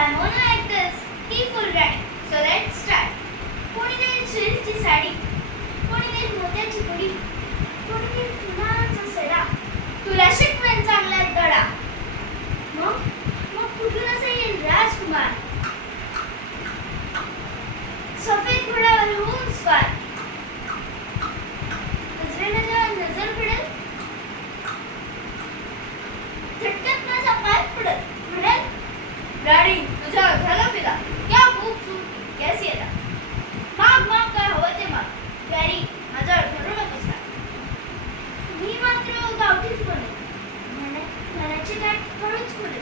are known like this T-full Rani. So let's start. Ponytail silkची sari Ponytail मोत्याची कुडी Ponytail फुलांचा सडा तुला शिकवेन चांगला धडा. मग? मग कुठून असं येईल राजकुमार? सफेद घोड्यावर होऊन स्वार. नजरेला जेव्हा नजर पडेल थटकत माझा पाय पडत म्हणेल गाडी तुझ्या झाला फिरा क्या खूपसूरती कैसी येता माग माग काय हवं ते माग. प्यारी माझा धरू नकोस ना मी मात्र गावठीच बने मनाची गाठ हळूच खोले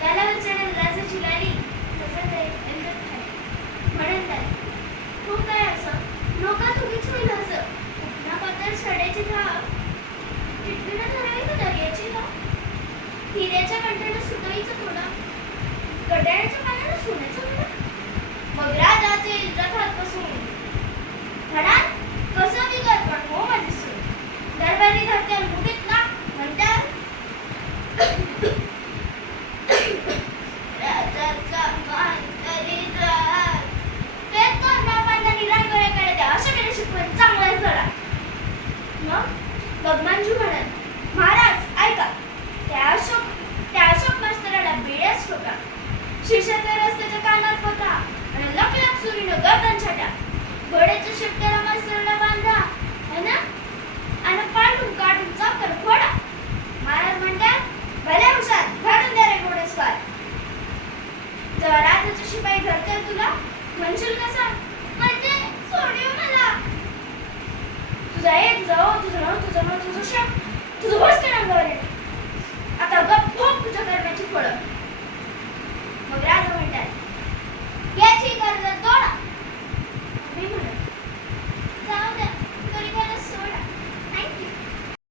त्याला चढेल लाजाची लाली तसं काही एलगत खाली म्हणेल हो काय असं? नका तुम्हीच होईल असं उठणा पातळ साड्याची धाव टिटवीनं धरावी का दर्याची धाव हिऱ्याच्या कंठानं सुतईचं थोडं कट्याळ्याच्या शिरशाचा रस्त्याच्या कानात होता. आणि लख लख सुरीनं गर्दन छाटा घोड्याच्या शेपट्याला मसरला बांधा. आणि आणि पांडून काढून चक्कर घोडा महाराज म्हणतात भले हुशार घाडून द्या रे घोडेस्वार. तर राजाचे शिपाई धरते तुला? म्हणशील कसा म्हणजे सोडिव मला. तुझा एक जाऊ तुझं नाव तुझं तुझा तुझं शेप तुझं होस नंबर आहे